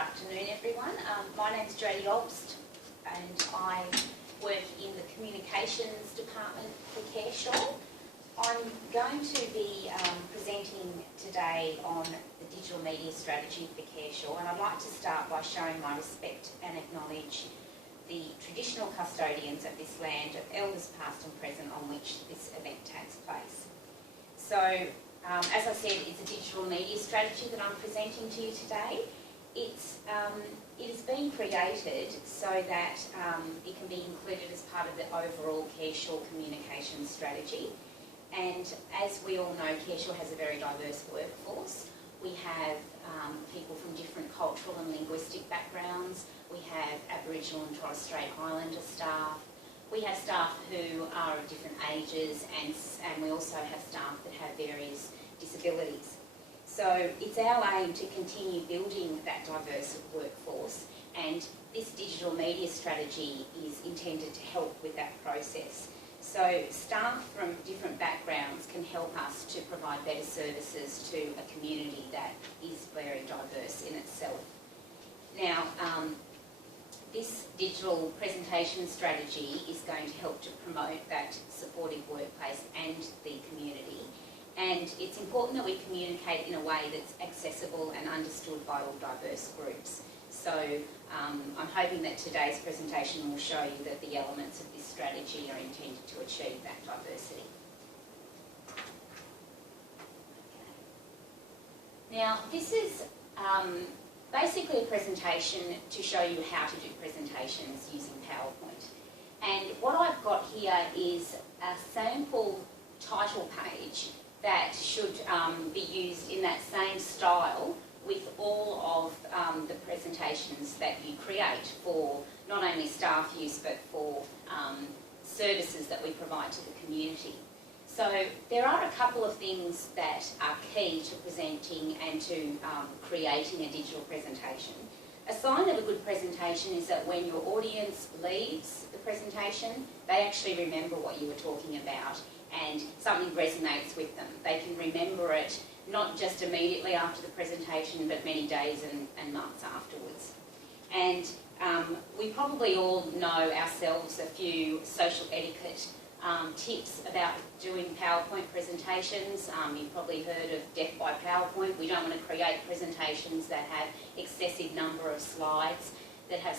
afternoon, everyone. My name's Jodie Olbst and I work in the Communications Department for CareSure. I'm going to be presenting today on the digital media strategy for CareSure, and I'd like to start by showing my respect and acknowledge the traditional custodians of this land, of elders past and present, on which this event takes place. So, as I said, it's a digital media strategy that I'm presenting to you today. It has been created so that it can be included as part of the overall CareSure communications strategy. And as we all know, CareSure has a very diverse workforce. We have people from different cultural and linguistic backgrounds. We have Aboriginal and Torres Strait Islander staff. We have staff who are of different ages, and we also have staff that have various disabilities. So it's our aim to continue building that diverse workforce, and this digital media strategy is intended to help with that process. So staff from different backgrounds can help us to provide better services to a community that is very diverse in itself. Now, this digital presentation strategy is going to help to promote that supportive workplace and the community. And it's important that we communicate in a way that's accessible and understood by all diverse groups. So I'm hoping that today's presentation will show you that the elements of this strategy are intended to achieve that diversity. Okay. Now, this is basically a presentation to show you how to do presentations using PowerPoint. And what I've got here is a sample title page that should be used in that same style with all of the presentations that you create for not only staff use but for services that we provide to the community. So there are a couple of things that are key to presenting and to creating a digital presentation. A sign of a good presentation is that when your audience leaves the presentation, they actually remember what you were talking about and something resonates with them. They can remember it not just immediately after the presentation, but many days and months afterwards. And we probably all know ourselves a few social etiquette tips about doing PowerPoint presentations. You've probably heard of death by PowerPoint. We don't want to create presentations that have excessive number of slides, that have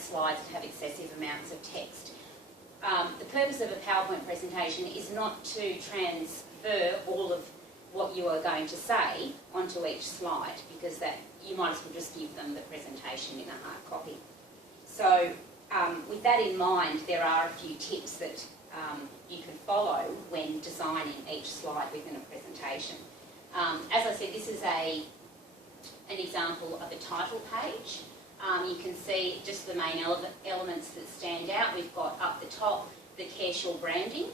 excessive amounts of text. The purpose of a PowerPoint presentation is not to transfer all of what you are going to say onto each slide, because that you might as well just give them the presentation in a hard copy. So with that in mind, there are a few tips that you can follow when designing each slide within a presentation. As I said, this is an example of a title page. You can see just the main elements that stand out. We've got up the top the CareSure branding.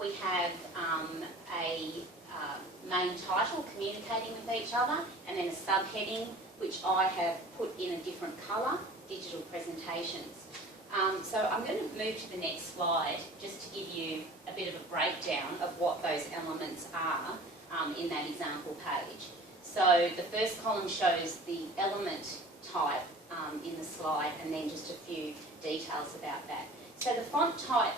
We have a main title communicating with each other, and then a subheading which I have put in a different colour, digital presentations. So I'm going to move to the next slide just to give you a bit of a breakdown of what those elements are in that example page. So the first column shows the element type in the slide, and then just a few details about that. So the font type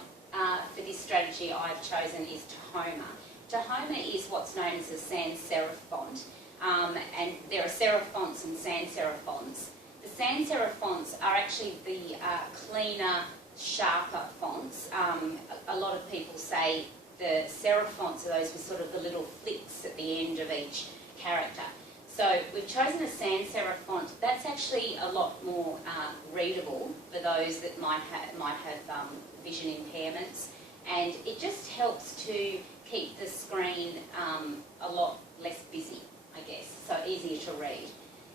for this strategy I've chosen is Tahoma. Tahoma is what's known as a sans serif font, and there are serif fonts and sans serif fonts. The sans serif fonts are actually the cleaner, sharper fonts. A lot of people say the serif fonts are those with sort of the little flicks at the end of each character. So we've chosen a sans serif font. That's actually a lot more readable for those that might have vision impairments, and it just helps to keep the screen a lot less busy, I guess, so easier to read.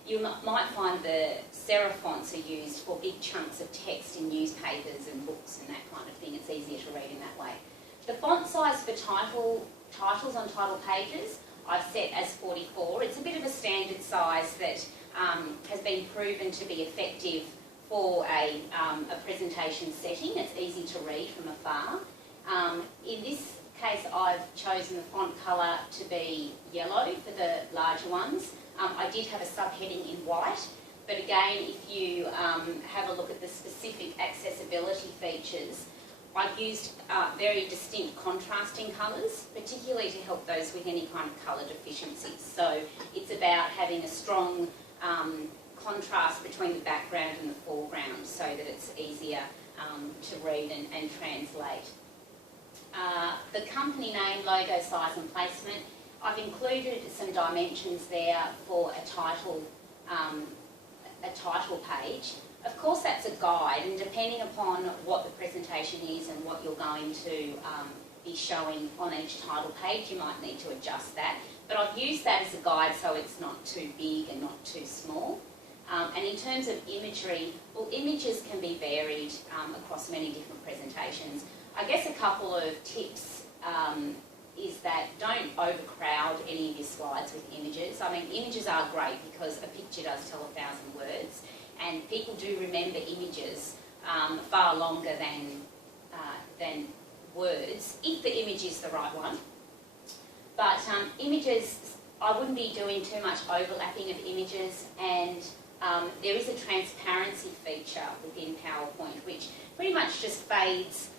You might find the serif fonts are used for big chunks of text in newspapers and books and that kind of thing. It's easier to read in that way. The font size for titles on title pages I've set as 44. It's a bit of a standard size that has been proven to be effective for a presentation setting. It's easy to read from afar. In this case, I've chosen the font colour to be yellow for the larger ones. I did have a subheading in white, but again, if you have a look at the specific accessibility features, I've used very distinct contrasting colours, particularly to help those with any kind of colour deficiencies. So it's about having a strong contrast between the background and the foreground so that it's easier to read and translate. The company name, logo, size and placement, I've included some dimensions there for a title page. Of course that's a guide, and depending upon what the presentation is and what you're going to be showing on each title page, you might need to adjust that. But I've used that as a guide so it's not too big and not too small. And in terms of imagery, well, images can be varied across many different presentations. I guess a couple of tips is that don't overcrowd any of your slides with images. I mean, images are great because a picture does tell 1,000 words, and people do remember images far longer than words, if the image is the right one. But images, I wouldn't be doing too much overlapping of images, and there is a transparency feature within PowerPoint which pretty much just fades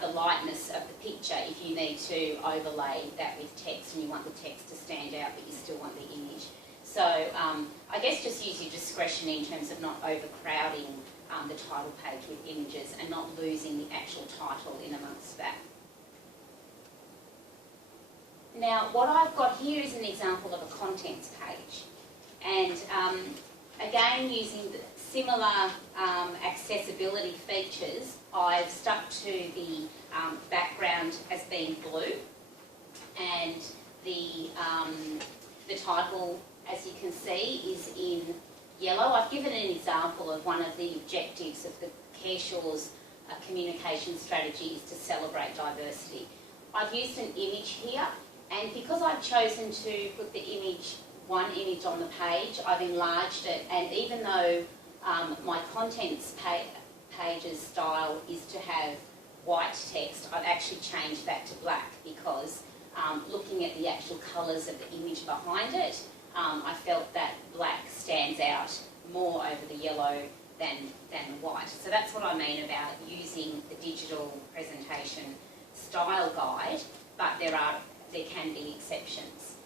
the lightness of the picture if you need to overlay that with text and you want the text to stand out but you still want the image. So I guess just use your discretion in terms of not overcrowding the title page with images and not losing the actual title in amongst that. Now what I've got here is an example of a contents page, and again using the similar accessibility features, I've stuck to the background as being blue, and the title, as you can see, is in yellow. I've given an example of one of the objectives of the CareSure's communication strategy is to celebrate diversity. I've used an image here, and because I've chosen to put the image, one image on the page, I've enlarged it, and even though my contents page's style is to have white text, I've actually changed that to black because looking at the actual colours of the image behind it, I felt that black stands out more over the yellow than the white. So that's what I mean about using the digital presentation style guide, but there can be exceptions.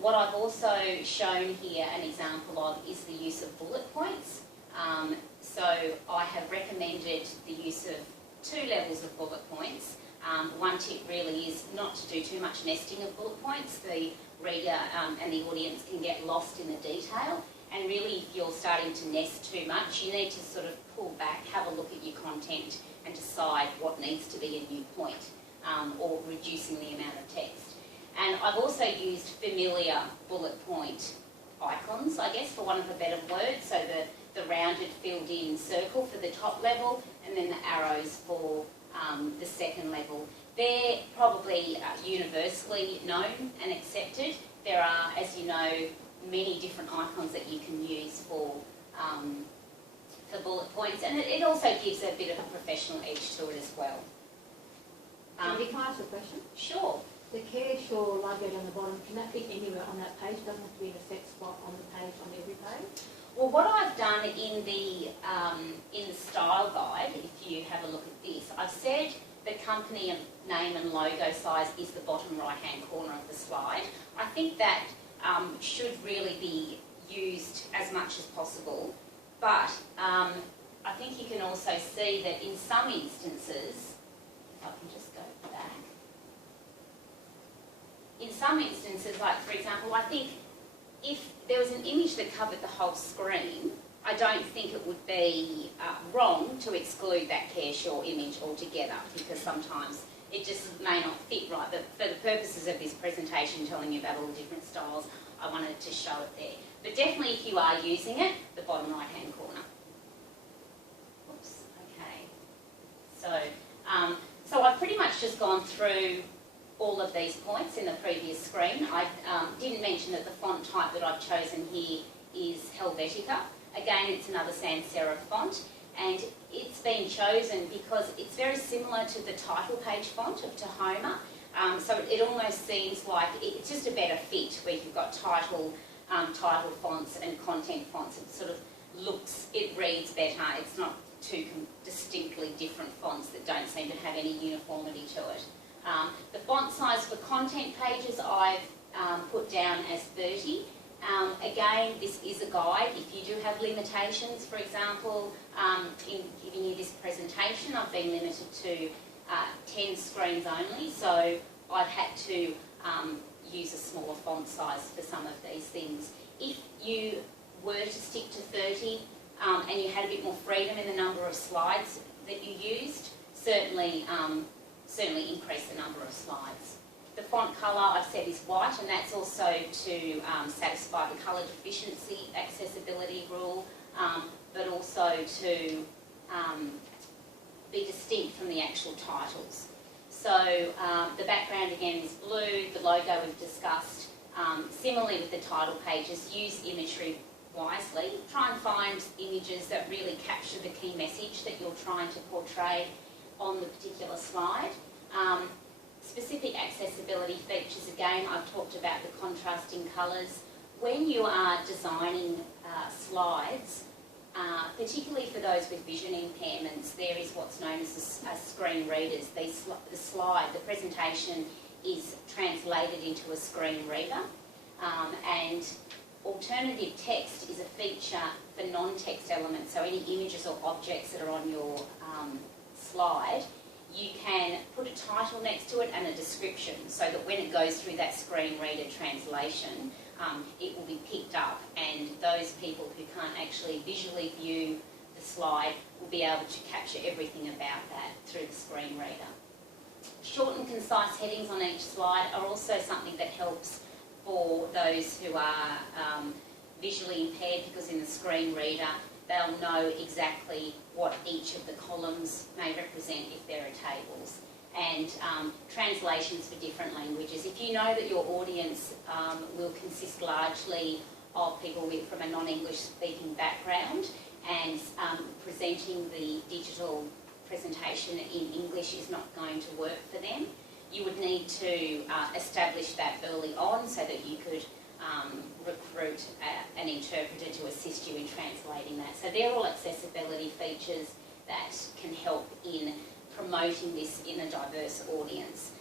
What I've also shown here an example of is the use of bullet points. So I have recommended the use of 2 levels of bullet points. One tip really is not to do too much nesting of bullet points. The reader and the audience can get lost in the detail, and really if you're starting to nest too much, you need to sort of pull back, have a look at your content and decide what needs to be a new point, or reducing the amount of text. And I've also used familiar bullet point icons, I guess, for want of a better word, so the rounded filled in circle for the top level and then the arrows for the second level. They're probably universally known and accepted. There are, as you know, many different icons that you can use for bullet points, and it also gives a bit of a professional edge to it as well. Can I ask a question? Sure. The CareSure logo down the bottom, can that be anywhere on that page? It doesn't have to be in a set spot on the page, on every page? Well, what I've done in the style guide, if you have a look at this, I've said the company name and logo size is the bottom right-hand corner of the slide. I think that should really be used as much as possible, but I think you can also see that in some instances, if I can just go back, in some instances, like for example, I think if there was an image that covered the whole screen, I don't think it would be wrong to exclude that CareSure image altogether, because sometimes it just may not fit right. But for the purposes of this presentation, telling you about all the different styles, I wanted to show it there. But definitely if you are using it, the bottom right-hand corner. Oops, okay. So I've pretty much just gone through all of these points in the previous screen. I didn't mention that the font type that I've chosen here is Helvetica. Again, it's another sans serif font, and it's been chosen because it's very similar to the title page font of Tahoma. So it almost seems like it's just a better fit where you've got title fonts and content fonts. It sort of it reads better. It's not two distinctly different fonts that don't seem to have any uniformity to it. The font size for content pages I've put down as 30. Again, this is a guide. If you do have limitations, for example, in giving you this presentation, I've been limited to 10 screens only, so I've had to use a smaller font size for some of these things. If you were to stick to 30 and you had a bit more freedom in the number of slides that you used, certainly increase the number of slides. The font colour I've said is white, and that's also to satisfy the colour deficiency accessibility rule, but also to be distinct from the actual titles. So the background again is blue, the logo we've discussed. Similarly with the title pages, use imagery wisely. Try and find images that really capture the key message that you're trying to portray on the particular slide. Specific accessibility features, again, I've talked about the contrasting colours. When you are designing slides, particularly for those with vision impairments, there is what's known as screen readers. The presentation is translated into a screen reader, and alternative text is a feature for non-text elements, so any images or objects that are on your slide, you can put a title next to it and a description so that when it goes through that screen reader translation, it will be picked up, and those people who can't actually visually view the slide will be able to capture everything about that through the screen reader. Short and concise headings on each slide are also something that helps for those who are visually impaired, because in the screen reader they'll know exactly what each of the columns may represent if there are tables. And translations for different languages. If you know that your audience will consist largely of people from a non-English speaking background, and presenting the digital presentation in English is not going to work for them, you would need to establish that early on so that you could recruit an interpreter to assist you in translating that. So they're all accessibility features that can help in promoting this in a diverse audience.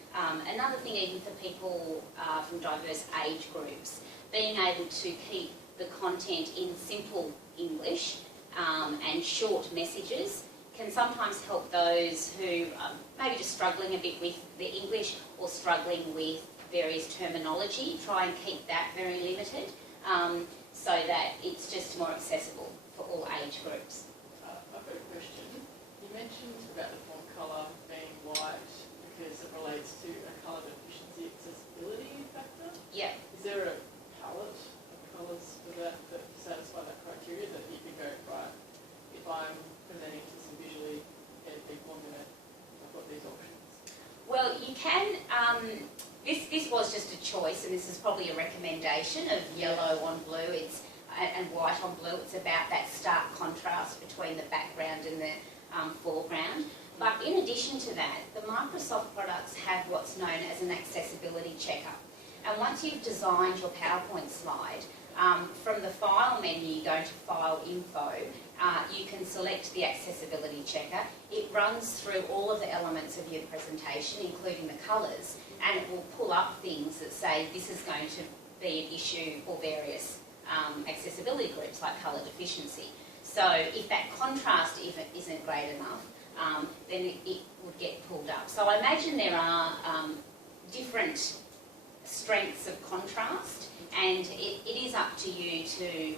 Another thing, even for people from diverse age groups, being able to keep the content in simple English and short messages can sometimes help those who maybe just struggling a bit with the English or struggling with various terminology. Try and keep that very limited so that it's just more accessible for all age groups. I've got a question. You mentioned about the font colour being white because it relates to a colour deficiency accessibility factor. Yeah. Is there a palette of colours for that to satisfy that criteria, that you could go, right, if I'm presenting to some visually impaired people, I've got these options? Well, you can, this was just a choice, and this is probably a recommendation of yellow on blue and white on blue. It's about that stark contrast between the background and the foreground. But in addition to that, the Microsoft products have what's known as an accessibility checker. And once you've designed your PowerPoint slide, from the File menu, you go to File Info, you can select the accessibility checker. It runs through all of the elements of your presentation, including the colours, and it will pull up things that say this is going to be an issue for various accessibility groups like colour deficiency. So if that contrast isn't great enough, then it would get pulled up. So I imagine there are different strengths of contrast, and it is up to you to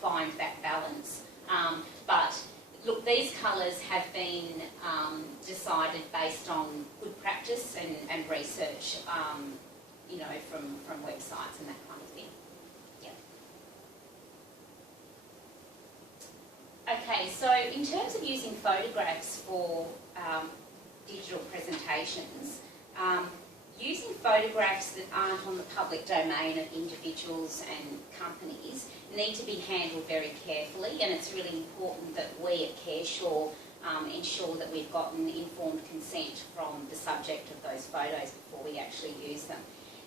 find that balance. But look, these colours have been decided based on good practice and research, you know, from websites and that kind of thing. Yeah. Okay, so in terms of using photographs for digital presentations, using photographs that aren't on the public domain of individuals and companies need to be handled very carefully, and it's really important that we at CareSure ensure that we've gotten informed consent from the subject of those photos before we actually use them.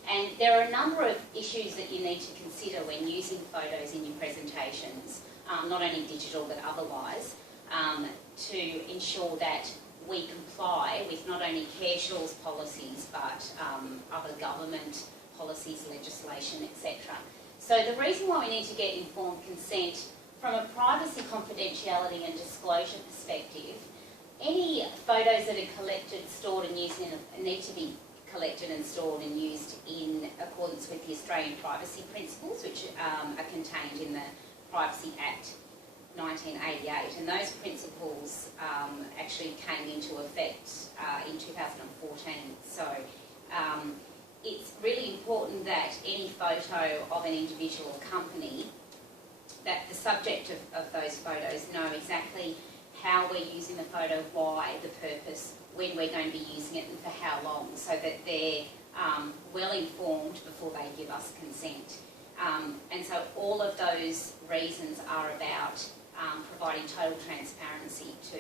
And there are a number of issues that you need to consider when using photos in your presentations. not only digital but otherwise, to ensure that we comply with not only Careshaw's policies but other government policies, legislation, etc. So the reason why we need to get informed consent from a privacy, confidentiality and disclosure perspective, any photos that are collected, stored and used need to be collected and stored and used in accordance with the Australian privacy principles, which are contained in the Privacy Act 1988, and those principles actually came into effect in 2014. So it's really important that any photo of an individual or company, that the subject of those photos know exactly how we're using the photo, why, the purpose, when we're going to be using it and for how long, so that they're well informed before they give us consent. And so all of those reasons are about providing total transparency to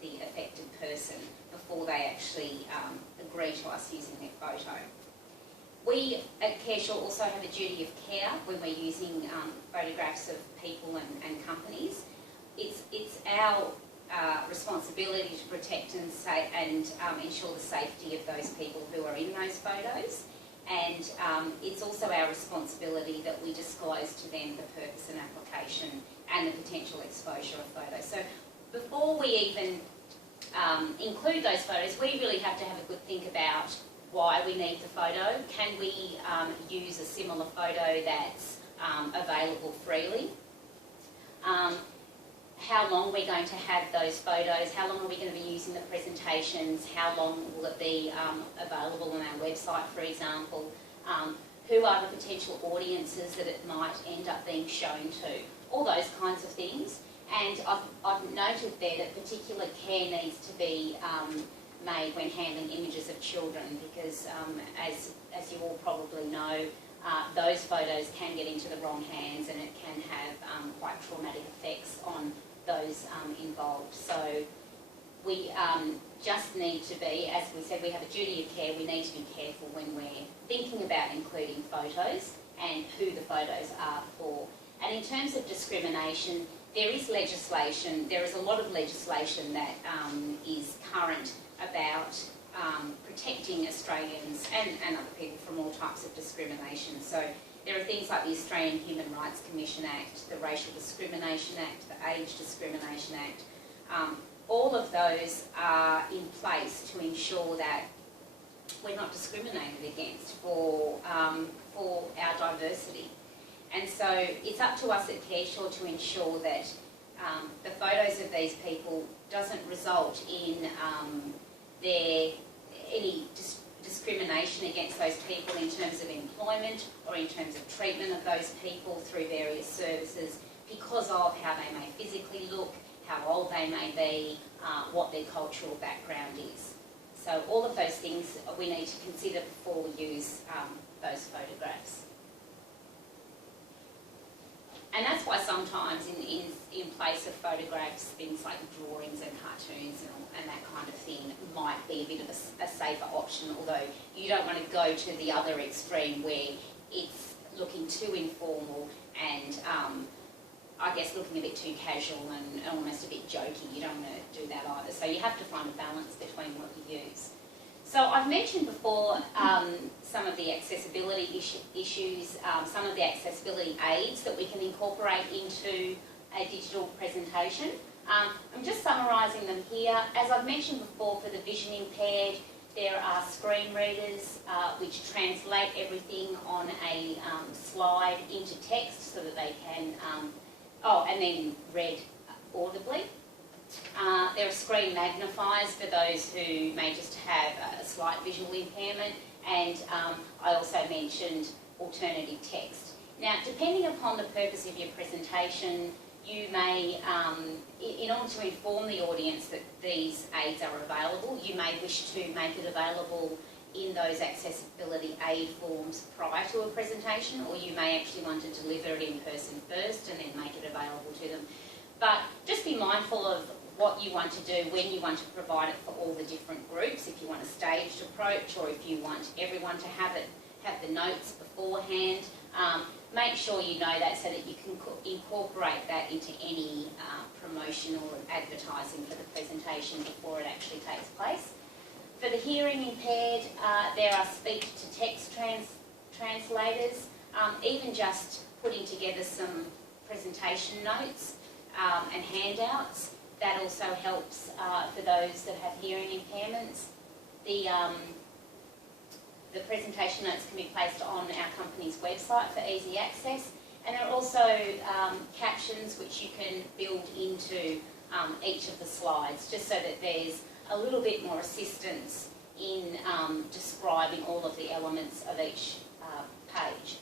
the affected person before they actually agree to us using their photo. We at Careshaw also have a duty of care when we're using photographs of people and companies. It's our responsibility to protect and ensure the safety of those people who are in those photos, and it's also our responsibility that we disclose to them the purpose and application and the potential exposure of photos. So before we even include those photos, we really have to have a good think about why we need the photo. Can we use a similar photo that's available freely? How long we're going to have those photos, how long are we going to be using the presentations, how long will it be available on our website, for example, who are the potential audiences that it might end up being shown to, all those kinds of things. And I've noted there that particular care needs to be made when handling images of children, because as you all probably know, those photos can get into the wrong hands and it can have quite traumatic effects on those involved. So we just need to be, as we said, we have a duty of care. We need to be careful when we're thinking about including photos and who the photos are for. And in terms of discrimination, there is legislation, there is a lot of legislation that is current about protecting Australians and other people from all types of discrimination. So there are things like the Australian Human Rights Commission Act, the Racial Discrimination Act, the Age Discrimination Act. All of those are in place to ensure that we're not discriminated against for our diversity. And so it's up to us at Careshaw to ensure that the photos of these people doesn't result in any discrimination against those people in terms of employment or in terms of treatment of those people through various services because of how they may physically look, how old they may be, what their cultural background is. So all of those things we need to consider before we use those photographs. And that's why sometimes in place of photographs, things like drawings and cartoons and that kind of thing might be a bit of a safer option, although you don't want to go to the other extreme where it's looking too informal and I guess looking a bit too casual and almost a bit jokey. You don't want to do that either. So you have to find a balance between what you use. So I've mentioned before some of the accessibility issues, some of the accessibility aids that we can incorporate into a digital presentation. I'm just summarising them here. As I've mentioned before, for the vision impaired, there are screen readers which translate everything on a slide into text so that they can, and then read audibly. There are screen magnifiers for those who may just have a slight visual impairment, and I also mentioned alternative text. Now, depending upon the purpose of your presentation, you may, in order to inform the audience that these aids are available, you may wish to make it available in those accessibility aid forms prior to a presentation, or you may actually want to deliver it in person first and then make it available to them. But just be mindful of what you want to do when you want to provide it for all the different groups, if you want a staged approach or if you want everyone to have the notes beforehand. make sure you know that so that you can incorporate that into any promotion or advertising for the presentation before it actually takes place. For the hearing impaired, there are speech-to-text translators, even just putting together some presentation notes and handouts. That also helps for those that have hearing impairments. The presentation notes can be placed on our company's website for easy access, and there are also captions which you can build into each of the slides, just so that there's a little bit more assistance in describing all of the elements of each page.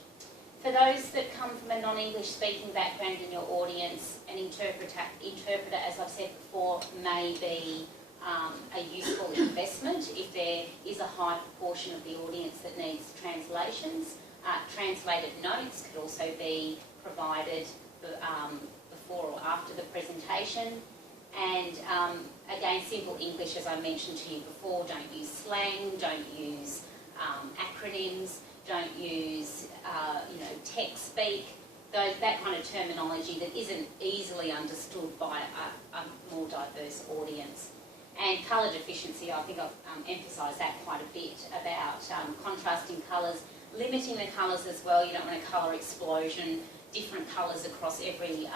For those that come from a non-English speaking background in your audience, an interpreter, as I've said before, may be a useful investment if there is a high proportion of the audience that needs translations. Translated notes could also be provided before or after the presentation. And again, simple English, as I mentioned to you before. Don't use slang, don't use acronyms, don't use tech speak, that kind of terminology that isn't easily understood by a more diverse audience. And colour deficiency, I think I've emphasised that quite a bit about contrasting colours, limiting the colours as well. You don't want a colour explosion, different colours across every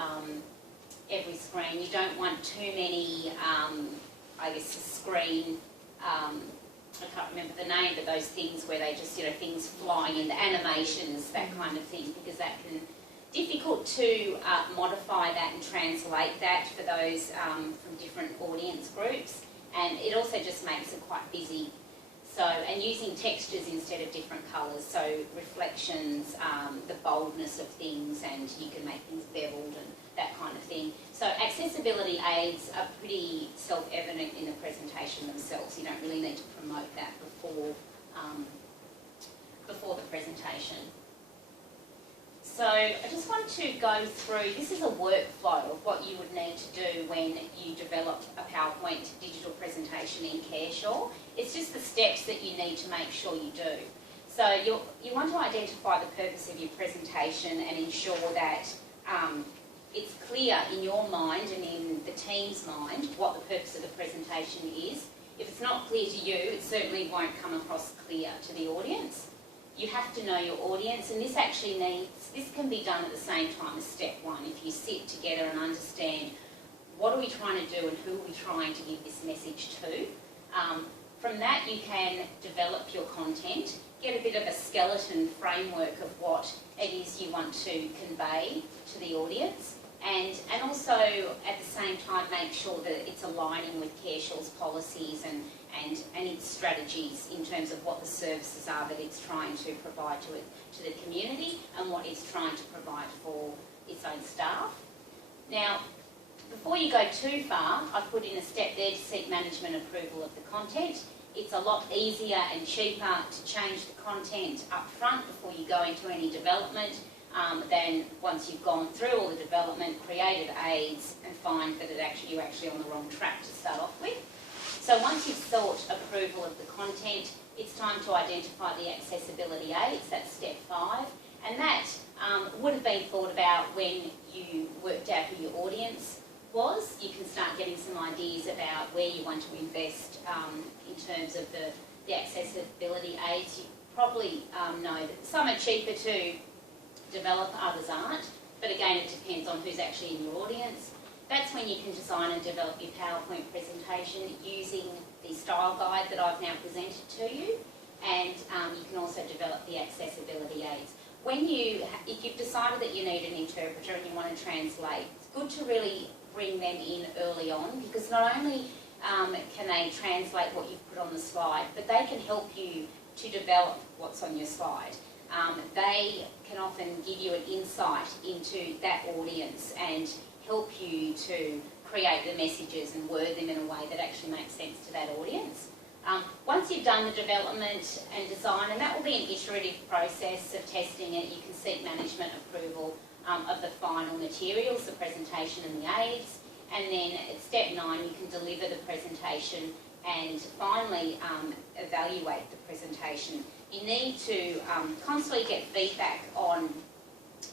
screen. You don't want too many, screen, I can't remember the name, but those things where they just, things flying in, the animations, that kind of thing, because that can difficult to modify that and translate that for those from different audience groups, and it also just makes it quite busy. So, and using textures instead of different colours, so reflections, the boldness of things, and you can make things beveled and that kind of thing. So accessibility aids are pretty self-evident in the presentation themselves. You don't really need to promote that before the presentation. So I just want to go through, this is a workflow of what you would need to do when you develop a PowerPoint digital presentation in Careshaw. It's just the steps that you need to make sure you do. So you want to identify the purpose of your presentation and ensure that it's clear in your mind and in the team's mind what the purpose of the presentation is. If it's not clear to you, it certainly won't come across clear to the audience. You have to know your audience, and this can be done at the same time as step one. If you sit together and understand what are we trying to do and who are we trying to give this message to. From that you can develop your content, get a bit of a skeleton framework of what it is you want to convey to the audience, and also at the same time make sure that it's aligning with Careshaw's policies and its strategies in terms of what the services are that it's trying to provide to the community and what it's trying to provide for its own staff. Now, before you go too far, I've put in a step there to seek management approval of the content. It's a lot easier and cheaper to change the content up front before you go into any development than once you've gone through all the development, created aids, and find that you're actually on the wrong track to start off with. So once you've sought approval of the content, it's time to identify the accessibility aids. That's step 5, and that would have been thought about when you worked out who your audience was. You can start getting some ideas about where you want to invest in terms of the accessibility aids. You probably know that some are cheaper to develop, others aren't, but again it depends on who's actually in your audience. That's when you can design and develop your PowerPoint presentation using the style guide that I've now presented to you, and you can also develop the accessibility aids. If you've decided that you need an interpreter and you want to translate, it's good to really bring them in early on, because not only can they translate what you've put on the slide, but they can help you to develop what's on your slide. They can often give you an insight into that audience and help you to create the messages and word them in a way that actually makes sense to that audience. Once you've done the development and design, and that will be an iterative process of testing it, you can seek management approval of the final materials, the presentation and the aids, and then at step 9 you can deliver the presentation and finally evaluate the presentation. You need to constantly get feedback on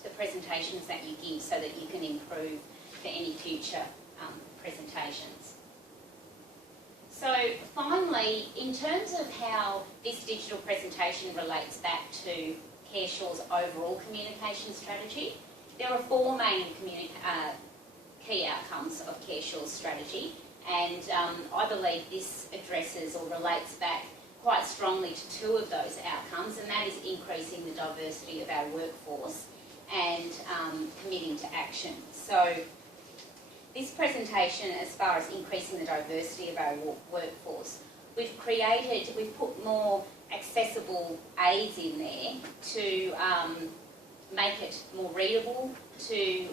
the presentations that you give so that you can improve for any future presentations. So finally, in terms of how this digital presentation relates back to CareSure's overall communication strategy, there are four main key outcomes of CareSure's strategy, and I believe this addresses or relates back quite strongly to two of those outcomes, and that is increasing the diversity of our workforce and committing to action. So this presentation, as far as increasing the diversity of our workforce, we've put more accessible aids in there to make it more readable to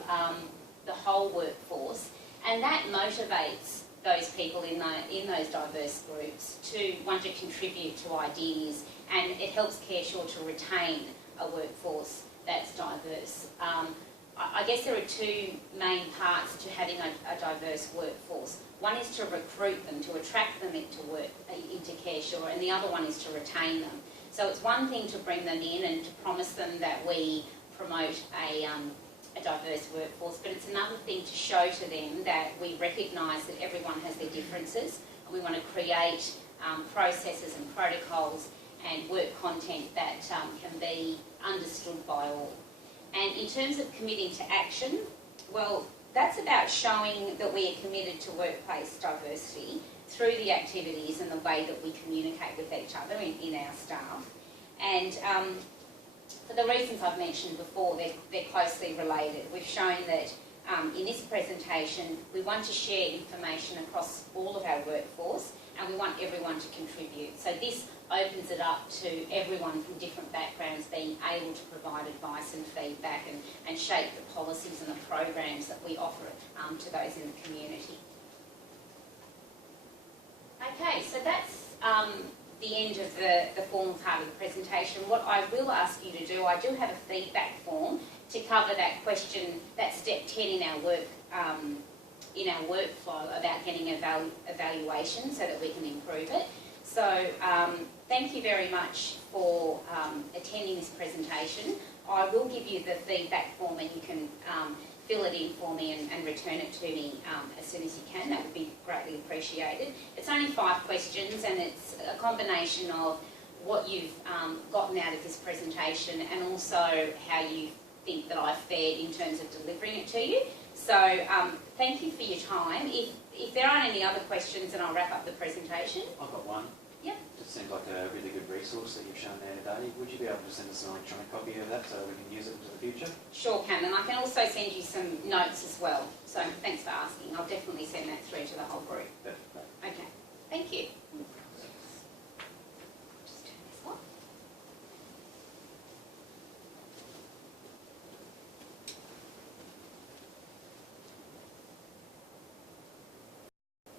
the whole workforce, and that motivates those people in those diverse groups to want to contribute to ideas, and it helps CareSure to retain a workforce that's diverse. I guess there are two main parts to having a diverse workforce. One is to recruit them, to attract them into CareSure, and the other one is to retain them. So it's one thing to bring them in and to promise them that we promote a diverse workforce, but it's another thing to show to them that we recognise that everyone has their differences, and we want to create processes and protocols and work content that can be understood by all. And in terms of committing to action, well, that's about showing that we are committed to workplace diversity through the activities and the way that we communicate with each other in our staff. And for the reasons I've mentioned before, they're closely related. We've shown that in this presentation, we want to share information across all of our workforce, and we want everyone to contribute. So this opens it up to everyone from different backgrounds being able to provide advice and feedback and shape the policies and the programs that we offer to those in the community. Okay, so that's the end of the formal part of the presentation. What I will ask you to do, I do have a feedback form to cover that question, that step 10 in our work, in our workflow about getting evaluation so that we can improve it. So thank you very much for attending this presentation. I will give you the feedback form, and you can fill it in for me and return it to me as soon as you can. That would be greatly appreciated. It's only 5 questions, and it's a combination of what you've gotten out of this presentation and also how you think that I've fared in terms of delivering it to you. So thank you for your time. If there aren't any other questions, then I'll wrap up the presentation. I've got one. Yep. It seems like a really good resource that you've shown there today. Would you be able to send us an electronic copy of that so we can use it into the future? Sure can, and I can also send you some notes as well. So thanks for asking. I'll definitely send that through to the whole group.